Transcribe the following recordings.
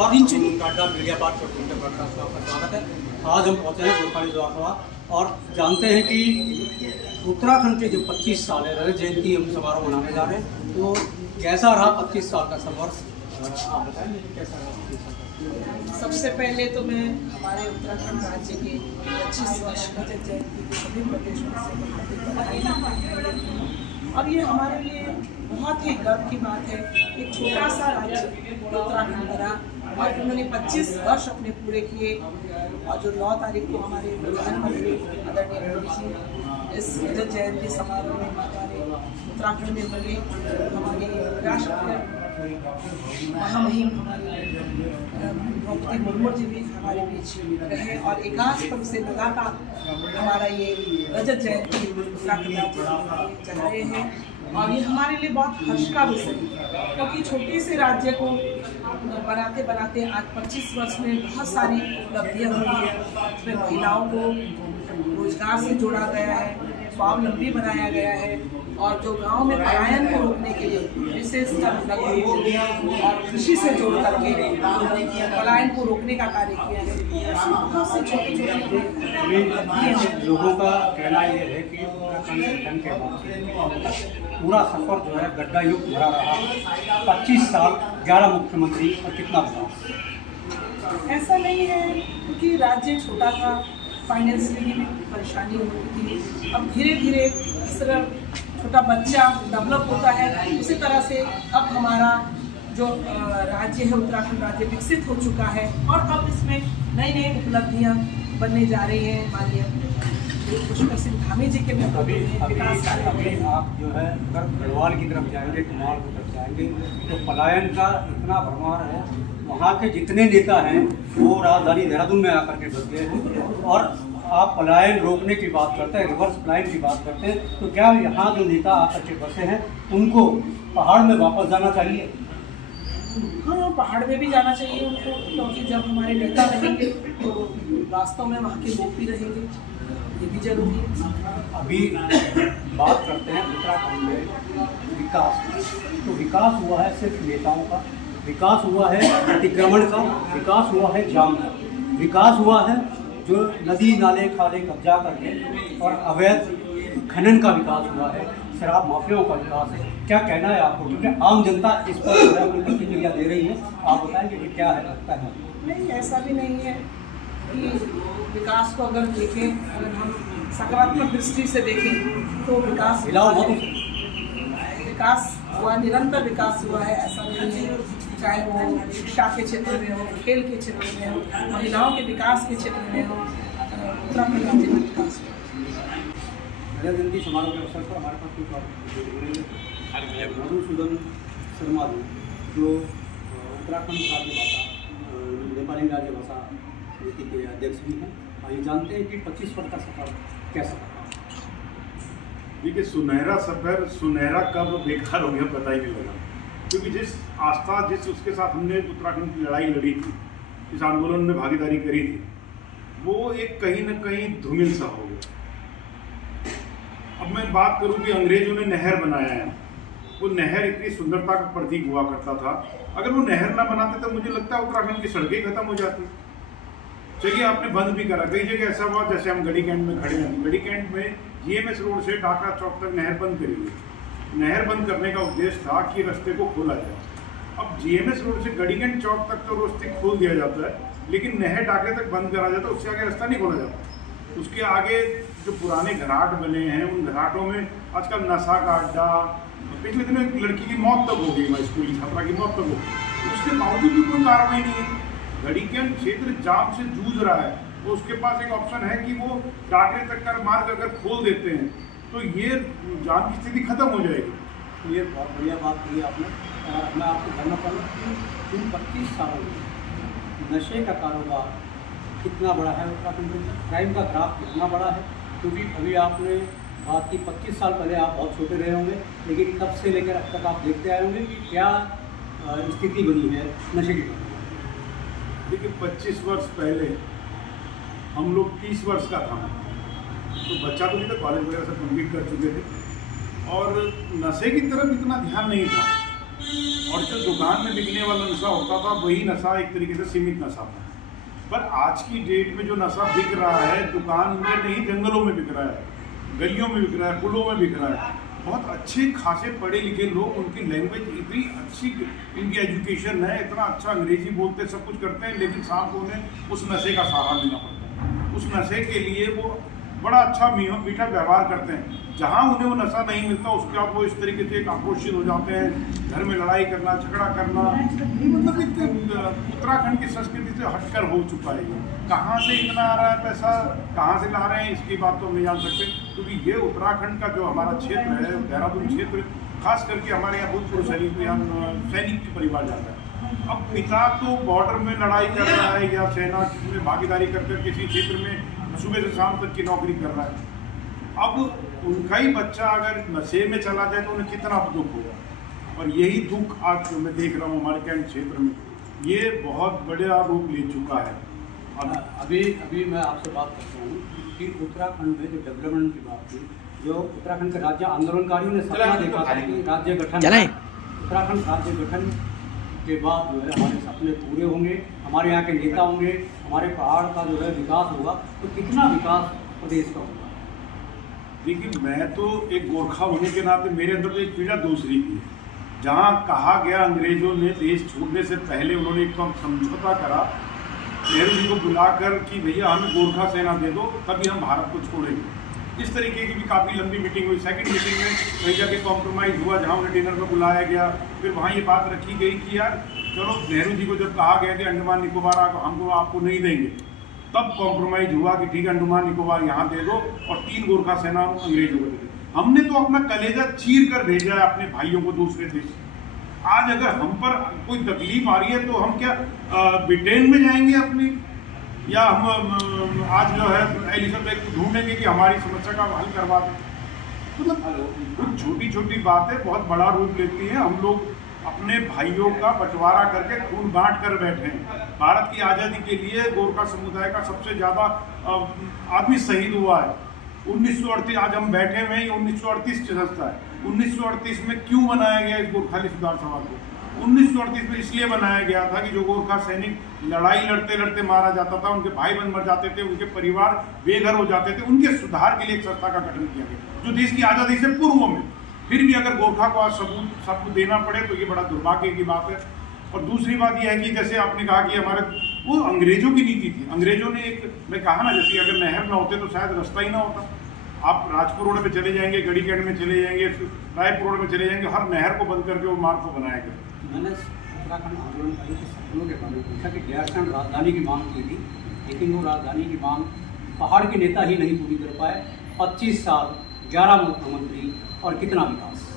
आभार media part का स्वागत है। आज हम पहुँचे हैं गोरखाली द्वारसभा और जानते हैं कि उत्तराखंड के जो 25 साल है रजत जयंती हम समारोह मनाने जा रहे हैं, तो कैसा रहा 25 साल का संवर्ष, आप बताएंगे कैसा रहा 25 साल का? सबसे पहले तो मैं हमारे उत्तराखंड राज्य के 25 वर्ष रजत जयंती के सभी प्रदेशवासियों को हार्दिक बधाई और ये हमारे लिए बहुत ही गर्व की बात है। एक छोटा सा राज्य उत्तराखंड बना और उन्होंने 25 वर्ष अपने पूरे किए और जो 9 तारीख को हमारे प्रधानमंत्री आदरणीय मोदी जी इस रजत जयंती समारोह में हमारे उत्तराखंड में बने, हमारी राष्ट्रीय महामहिम द्रौपदी मुर्मू जी भी हमारे बीच रहे और एकांश पद से लगातार हमारा ये रजत जयंती उत्तराखंड राज्य चल रहे हैं। और ये हमारे लिए बहुत हर्ष का विषय है, क्योंकि छोटे से राज्य को बनाते बनाते आज 25 वर्ष में बहुत सारी उपलब्धियाँ हुई है। इसमें महिलाओं को रोजगार से जोड़ा गया है, स्वावलंबी बनाया गया है और जो गांव में पलायन को रोकने के लिए विशेषकर लघु और कृषि से जोड़ करके पलायन को रोकने का कार्य किया है। बहुत से छोटे छोटे लोगों का कहना ये है कि उत्तराखंड के बाद पूरा सफर जो है गड्ढा युक्त भरा रहा, 25 साल 11 मुख्यमंत्री और कितना विकास। ऐसा नहीं है, क्योंकि राज्य छोटा था, फाइनेंशियली भी परेशानी होती थी। अब धीरे धीरे इस तरह छोटा बच्चा डेवलप होता है, उसी तरह से अब हमारा जो राज्य है उत्तराखंड राज्य विकसित हो चुका है और अब इसमें नई नई उपलब्धियां बनने जा रही हैं। माननीय पुष्कर सिंह धामी जी के विकास अभी आप जो है अगर गढ़वाल की तरफ जाएंगे, कुमार की तरफ जाएंगे तो पलायन का इतना भरमार है। वहाँ के जितने नेता हैं वो राजधानी देहरादून में आकर के बस गए हैं और आप पलायन रोकने की बात करते हैं, रिवर्स पलायन की बात करते हैं, तो क्या यहाँ जो नेता आकर के बसे हैं उनको पहाड़ में वापस जाना चाहिए? हाँ, पहाड़ में भी जाना चाहिए उनको, क्योंकि जब हमारे नेता रहेंगे तो वास्तव में वहाँ के लोग भी रहेंगे, ये भी जरूरी है। अभी बात करते हैं उत्तराखंड में विकास की, तो विकास हुआ है सिर्फ नेताओं का, विकास हुआ है अतिक्रमण का, विकास हुआ है जाम का, विकास हुआ है जो नदी नाले खाले कब्जा करके और अवैध खनन का विकास हुआ है, शराब माफियाओं का विकास है। क्या कहना है आपको, क्योंकि आम जनता इस पर जो है प्रतिक्रिया दे रही है, आप बताएंगे कि क्या है लगता है? नहीं, ऐसा भी नहीं है कि विकास को अगर देखें, अगर हम सकारात्मक दृष्टि से देखें तो विकास हुआ, निरंतर विकास हुआ है, ऐसा नहीं है। चाहे वो शिक्षा के क्षेत्र में हो, खेल के क्षेत्र में हो, महिलाओं के विकास के क्षेत्र में हो, उत्तराखंड राज्य में विकास हो। रजत जयंती समारोह के अवसर पर हमारे पास कुछ मधुसूदन शर्मा जी जो उत्तराखंड राज्यभाषा नेपाली राज्यभाषा समिति के अध्यक्ष भी हैं, ये जानते हैं कि 25 वर्ष का सफर कैसा था? देखिए, सुनहरा सफर सुनहरा कब बेकार हो गया पता ही नहीं लगा, क्योंकि जिस आस्था उसके साथ हमने उत्तराखंड की लड़ाई लड़ी थी, इस आंदोलन में भागीदारी करी थी, वो एक कहीं न कहीं धूमिल सा हो गया। अब मैं बात करूं कि अंग्रेजों ने नहर बनाया है, वो नहर इतनी सुंदरता का प्रतीक हुआ करता था। अगर वो नहर ना बनाते तो मुझे लगता है उत्तराखंड की सड़कें खत्म हो जाती। चलिए, आपने बंद भी करा, कई जगह ऐसा हुआ, जैसे हम गढ़ी कैंट में खड़े हैं, गढ़ी कैंट में GMS रोड से ढाका चौक तक नहर बंद करी हुई। नहर बंद करने का उद्देश्य था कि रास्ते को खोला जाए। अब GMS रोड से गढ़ी कैंट चौक तक तो रास्ते खोल दिया जाता है, लेकिन नहर ढाके तक बंद करा जाता है, उससे आगे रास्ता नहीं खोला जाता। उसके आगे जो पुराने घराट बने हैं, उन घराटों में आजकल नशा का अड्डा, पिछले दिनों एक लड़की की मौत तक हो गई, स्कूली छात्रा की मौत तक हो गई, उसके बावजूद भी कोई कार्रवाई नहीं है। गढ़ी कैंट क्षेत्र जाम से जूझ रहा है, तो उसके पास एक ऑप्शन है कि वो डाकरे तक का मार्ग अगर खोल देते हैं तो ये जाम की स्थिति खत्म हो जाएगी। ये बहुत बढ़िया बात की आपने। मैं आपसे जानना चाहूँगा कि इन 25 सालों में नशे का कारोबार कितना बड़ा है उत्तराखंड में, क्राइम का ग्राफ कितना बड़ा है? क्योंकि अभी आपने बात की 25 साल पहले आप बहुत छोटे रहे होंगे, लेकिन तब से लेकर अब तक आप देखते आए होंगे कि क्या स्थिति बनी है नशे की। देखिए, 25 वर्ष पहले हम लोग 30 वर्ष का था, तो बच्चा तो नहीं था, कॉलेज वगैरह से कंप्लीट कर चुके थे और नशे की तरफ इतना ध्यान नहीं था। और जो दुकान में बिकने वाला नशा होता था वही नशा एक तरीके से सीमित नशा था। पर आज की डेट में जो नशा बिक रहा है दुकान में नहीं, जंगलों में बिक रहा है, गलियों में बिक रहा है, पुलों में बिक रहा है। बहुत अच्छे खासे पढ़े लिखे लोग, उनकी लैंग्वेज इतनी अच्छी, इनकी एजुकेशन है, इतना अच्छा अंग्रेजी बोलते, सब कुछ करते हैं, लेकिन शाम को उन्हें उस नशे का सहारा लेना पड़ता है। उस नशे के लिए वो बड़ा अच्छा मीठा व्यवहार करते हैं। जहाँ उन्हें वो नशा नहीं मिलता उसके बाद वो इस तरीके से आक्रोशित हो जाते हैं, घर में लड़ाई करना, झगड़ा करना। ये मतलब एक उत्तराखंड की संस्कृति से हटकर हो चुका है। कहाँ से इतना आ रहा है पैसा, कहाँ से ला रहे हैं, इसकी बात तो हम नहीं जान सकते, क्योंकि ये उत्तराखंड का जो हमारा क्षेत्र है, देहरादून क्षेत्र, खास करके हमारे यहाँ भूतपूर्व सैनिक के परिवार जाता है। अब पिता तो बॉर्डर में लड़ाई कर रहा है या सेना में भागीदारी करके किसी क्षेत्र में सुबह से शाम तक की नौकरी कर रहा है। अब उनका ही बच्चा अगर नशे में चला जाए तो उन्हें कितना दुख होगा। और यही दुख आज मैं देख रहा हूँ हमारे कैंट क्षेत्र में, ये बहुत बड़ा रूप ले चुका है। अभी मैं आपसे बात करता हूँ कि उत्तराखंड में जो डेवलपमेंट की बात थी, जो उत्तराखंड के राज्य आंदोलनकारियों ने सपना देखा था कि राज्य गठन, उत्तराखंड राज्य गठन के बाद जो है हमारे सपने पूरे होंगे, हमारे यहाँ के नेता होंगे, हमारे पहाड़ का जो है विकास होगा। तो कितना विकास प्रदेश का होगा? देखिए, मैं तो एक गोरखा होने के नाते मेरे अंदर तो एक पीड़ा दूसरी थी। जहाँ कहा गया अंग्रेजों ने देश छोड़ने से पहले उन्होंने एक समझौता करा नेहरू जी को बुलाकर कि भैया हमें गोरखा सेना दे दो तभी हम भारत को छोड़ेंगे। इस तरीके की भी काफ़ी लंबी मीटिंग हुई। सेकंड मीटिंग में कहीं जाके कॉम्प्रोमाइज़ हुआ, जहाँ उन्हें डिनर में बुलाया गया। फिर वहाँ ये बात रखी गई कि यार चलो, नेहरू जी को जब कहा गया कि अंडमान निकोबार हमको आपको नहीं देंगे, तब कॉम्प्रोमाइज़ हुआ कि ठीक है अंडमान निकोबार यहाँ दे दो और 3 गोरखा सेना अंग्रेजों को दे दो। हमने तो अपना कलेजा चीर कर भेजा है अपने भाइयों को दूसरे देश। आज अगर हम पर कोई तकलीफ आ रही है तो हम क्या ब्रिटेन में जाएंगे अपनी, या हम आज जो है एलिजाबेथ को ढूंढेंगे कि हमारी समस्या का हल करवा दें? मतलब कुछ छोटी छोटी बातें बहुत बड़ा रूप लेती हैं। हम लोग अपने भाइयों का बंटवारा करके खून बांट कर बैठे हैं। भारत की आज़ादी के लिए गोरखा समुदाय का सबसे ज़्यादा आदमी शहीद हुआ है। 1938 आज हम बैठे हुए हैं, 1938 की संस्था है। 1938 में क्यों बनाया गया इस गोरखाली सुधार सभा को? 1938 में इसलिए बनाया गया था कि जो गोरखा सैनिक लड़ाई लड़ते लड़ते मारा जाता था, उनके भाई बहन मर जाते थे, उनके परिवार बेघर हो जाते थे, उनके सुधार के लिए एक संस्था का गठन किया गया जो देश की आज़ादी से पूर्व में। फिर भी अगर गोरखा को आज सबूत देना पड़े तो ये बड़ा दुर्भाग्य की बात है। और दूसरी बात यह है कि जैसे आपने कहा कि हमारे वो अंग्रेजों की नीति थी। अंग्रेजों ने एक, मैं कहा ना, जैसे अगर नहर ना होते तो शायद रास्ता ही ना होता। आप राजपुर रोड पे चले जाएंगे, गढ़ी कैंट में चले जाएंगे, रायपुर रोड में चले जाएंगे, हर नहर को बंद करके वो मार्ग को बनाया गया। मैंने उत्तराखंड आंदोलनकारियों के सपनों के बारे में पूछा कि गैरसैंण राजधानी की मांग की थी, लेकिन वो राजधानी की मांग पहाड़ के नेता ही नहीं पूरी कर पाए। 25 साल, 11 मुख्यमंत्री और कितना विकास।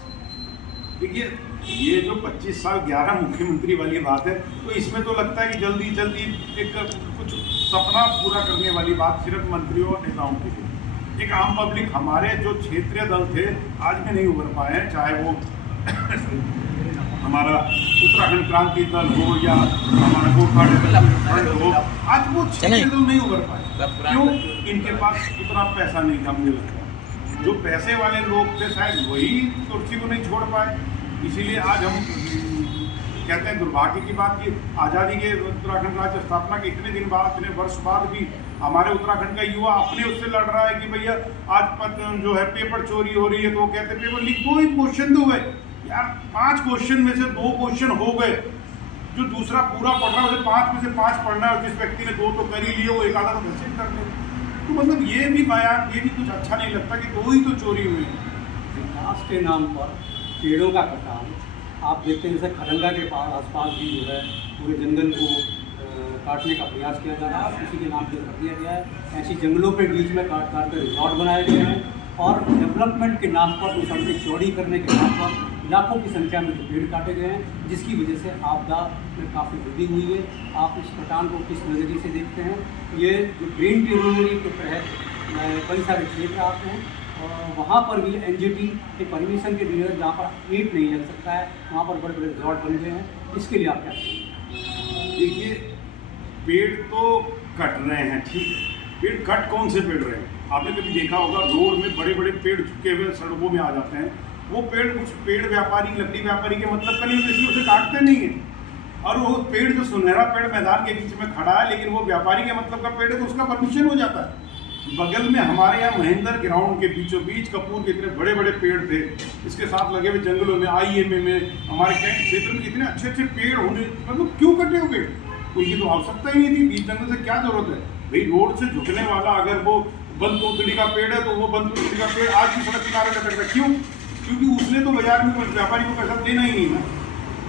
देखिए, ये जो 25 साल 11 मुख्यमंत्री वाली बात है, तो इसमें तो लगता है कि जल्दी जल्दी एक कुछ सपना पूरा करने वाली बात सिर्फ मंत्रियों और नेताओं की थी। एक आम पब्लिक, हमारे जो क्षेत्रीय दल थे आज भी नहीं उभर पाए हैं, चाहे वो हमारा उत्तराखंड क्रांति दल हो या हमारा गोरखा डेवलपमेंट हो, आज वो क्षेत्रीय दल नहीं उभर पाए। क्यों? इनके पास उतना पैसा नहीं था। मुझे लगता है जो पैसे वाले लोग थे शायद वही कुर्सी को नहीं छोड़ पाए। इसीलिए आज हम कहते हैं दुर्भाग्य की बात कि आज़ादी के उत्तराखंड राज्य स्थापना के इतने दिन बाद, इतने वर्ष बाद भी हमारे उत्तराखंड का युवा अपने उससे लड़ रहा है कि भैया आज जो है पेपर चोरी हो रही है, तो वो कहते हैं पेपर लीक, 2 ही क्वेश्चन तो हुए यार, 5 क्वेश्चन में से 2 क्वेश्चन हो गए। जो दूसरा पूरा पढ़ना है उसे 5 में से 5 पढ़ना है, और जिस व्यक्ति ने 2 तो कर ही लिए वो एक आधा तो घसीट कर ले। तो मतलब ये भी बयान, ये भी कुछ अच्छा नहीं लगता कि 2 ही तो चोरी हुई। विकास के नाम पर पेड़ों का कटाव आप देखते हैं, जैसे खड़ंगा के आसपास भी जो है पूरे जंगल को काटने का प्रयास किया जा रहा है, उसी के नाम पर कर दिया गया है। ऐसी जंगलों के बीच में काट कर रिजॉर्ट बनाए गए हैं, और डेवलपमेंट के नाम पर, सड़कें चौड़ी करने के नाम पर लाखों की संख्या में जो पेड़ काटे गए हैं, जिसकी वजह से आपदा में काफ़ी वृद्धि हुई है। आप इस कटान को किस नज़रिए से देखते हैं? ये जो ग्रीन टेरिटरी के तहत कई सारे क्षेत्र आते हैं, और वहाँ पर भी एनजीटी के परमिशन के बिना जहाँ पर ईंट नहीं लग सकता है, वहाँ पर बड़े बड़े रिजॉर्ट बन गए हैं। इसके लिए आप क्या कहें? देखिए, पेड़ तो कट रहे हैं, ठीक है, पेड़ कट कौन से पेड़ रहे हैं? आपने कभी देखा होगा रोड में बड़े बड़े पेड़ झुके हुए सड़कों में आ जाते हैं, वो पेड़ कुछ पेड़ व्यापारी, लकड़ी व्यापारी के मतलब का नहीं, इसलिए उसे काटते नहीं है। और वो पेड़ जो सुनहरा पेड़ मैदान के बीच में खड़ा है, लेकिन वो व्यापारी के मतलब का पेड़ है तो उसका परमिशन हो जाता है। बगल में हमारे यहाँ महेंद्र ग्राउंड के बीचों बीच कपूर के इतने बड़े बड़े पेड़ थे, इसके साथ लगे हुए जंगलों में, IMA में, हमारे कैंट क्षेत्र में इतने अच्छे अच्छे पेड़ होने, मतलब क्यों कटे हुए पेड़? उनकी तो आवश्यकता ही नहीं थी। बीच जंगल से क्या जरूरत है भाई? रोड से झुकने वाला अगर वो बंद का पेड़ है तो वो बंद का पेड़ आज भी सड़क किनारे लटक रहा है। क्यों? क्योंकि उसने तो बाजार में व्यापारी को पैसा देना ही नहीं ना।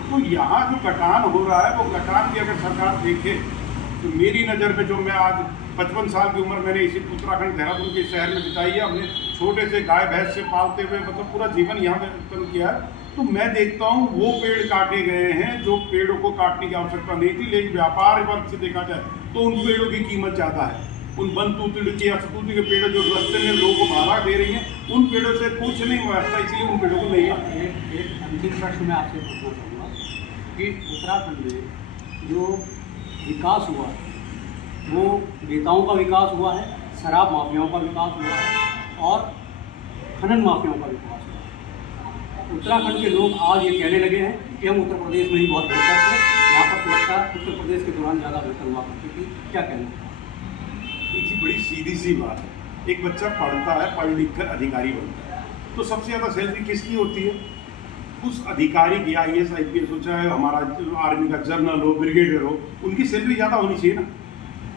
तो यहाँ जो कटान हो रहा है, वो कटान की अगर सरकार देखे तो मेरी नज़र में, जो मैं आज 55 साल की उम्र मैंने इसी उत्तराखंड देहरादून के शहर में बिताई है, हमने छोटे से गाय भैंस से पालते हुए मतलब पूरा जीवन यहाँ पे उत्पन्न किया है, तो मैं देखता हूँ वो पेड़ काटे गए हैं जो पेड़ों को काटने की आवश्यकता नहीं थी। लेकिन व्यापार वर्ग से देखा जाए तो उन पेड़ों की कीमत ज़्यादा है। उन वन तूतड़ी के या सतूती के पेड़ जो रास्ते में लोगों को भाड़ा दे रही हैं, उन पेड़ों से कुछ नहीं व्यवस्था, इसलिए उन पेड़ों को नहीं है। एक अंतिम प्रश्न मैं आपसे पूछना चाहूँगा कि उत्तराखंड में जो विकास हुआ है वो नेताओं का विकास हुआ है, शराब माफियाओं का विकास हुआ है और खनन माफियाओं का विकास हुआ है। उत्तराखंड के लोग आज ये कहने लगे हैं कि हम उत्तर प्रदेश में ही बहुत बेहतर थे, यहाँ पर सुरक्षा उत्तर प्रदेश के दौरान ज़्यादा बेहतर हुआ करती थी। क्या कहना है? देखिए, बड़ी सीधी सी बात है। एक बच्चा पढ़ता है, पढ़ लिख कर अधिकारी बनता है, तो सबसे ज़्यादा सैलरी किसकी होती है? उस अधिकारी की, IAS IPS हो, चाहे हमारा आर्मी का जनरल हो, ब्रिगेडियर हो, उनकी सैलरी ज़्यादा होनी चाहिए ना।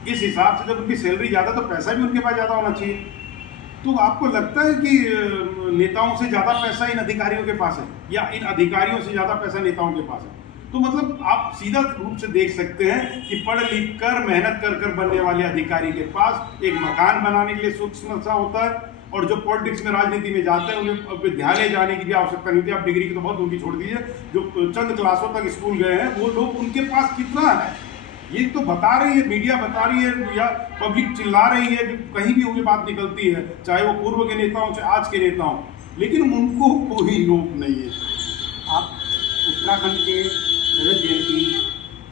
इस हिसाब से जब उनकी सैलरी ज़्यादा तो पैसा भी उनके पास ज़्यादा होना चाहिए। तो आपको लगता है कि नेताओं से ज़्यादा पैसा इन अधिकारियों के पास है या इन अधिकारियों से ज़्यादा पैसा नेताओं के पास है? तो मतलब आप सीधा रूप से देख सकते हैं कि पढ़ लिख कर मेहनत कर कर बनने वाले अधिकारी के पास एक मकान बनाने के लिए सूक्ष्म सा होता है, और जो पॉलिटिक्स में, राजनीति में जाते हैं उन्हें विद्यालय जाने की भी आवश्यकता नहीं थी। आप डिग्री की तो बहुत दूर छोड़ दीजिए, जो चंद क्लासों तक स्कूल गए हैं वो लोग, उनके पास कितना है ये तो बता रही है, मीडिया बता रही है या पब्लिक चिल्ला रही है, कहीं भी उन्हें बात निकलती है, चाहे वो पूर्व के नेता हों चाहे आज के नेता हों, लेकिन उनको कोई रोक नहीं है। आप उत्तराखंड के रजत जयंती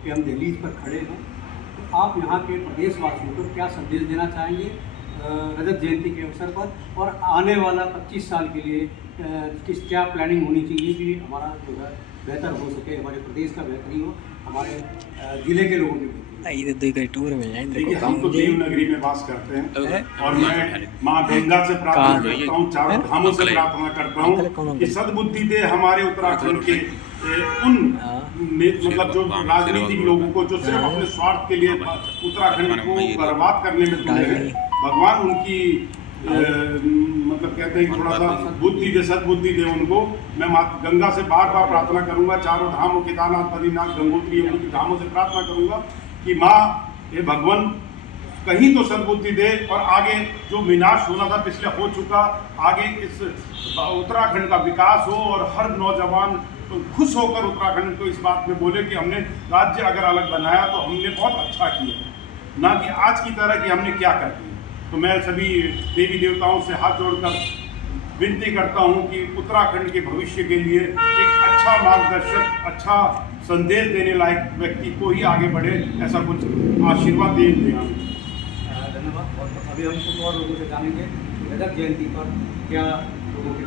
के हम दहलीज पर खड़े हैं, तो आप यहाँ के प्रदेशवासियों को क्या संदेश देना चाहेंगे रजत जयंती के अवसर पर, और आने वाला 25 साल के लिए क्या प्लानिंग होनी चाहिए कि हमारा जो है बेहतर हो सके, हमारे प्रदेश का बेहतरी हो, हमारे जिले के लोगों की? देखिए, हम तो देवनगरी में वास करते हैं और मैं माँ गंगा से प्रार्थना करता हूँ, चारों धामों से प्रार्थना करता हूँ कि सद्बुद्धि दे हमारे उत्तराखंड के उन मतलब जो राजनीतिक लोगों को जो सिर्फ अपने स्वार्थ के लिए उत्तराखंड को बर्बाद करने में जुटे हैं। भगवान उनकी मतलब कहते हैं कि थोड़ा सा बुद्धि दे, सद्बुद्धि दे उनको। मैं माता गंगा से बार बार प्रार्थना करूंगा, चारों धामों, केदारनाथ, बद्रीनाथ, गंगोत्री, उनकी धामों से प्रार्थना करूंगा कि माँ ये भगवान कहीं तो सद्बुद्धि दे, और आगे जो विनाश होना था पिछले हो चुका, आगे इस उत्तराखंड का विकास हो और हर नौजवान तो खुश होकर उत्तराखंड को इस बात में बोले कि हमने राज्य अगर अलग बनाया तो हमने बहुत अच्छा किया, ना कि आज की तरह कि हमने क्या कर दिया। तो मैं सभी देवी देवताओं से हाथ जोड़कर विनती करता हूं कि उत्तराखंड के भविष्य के लिए एक अच्छा मार्गदर्शक, अच्छा संदेश देने लायक व्यक्ति को ही आगे बढ़े, ऐसा कुछ आशीर्वाद दे दें। धन्यवाद। अभी हम कुछ और लोगों से जानेंगे रजत जयंती पर क्या लोगों के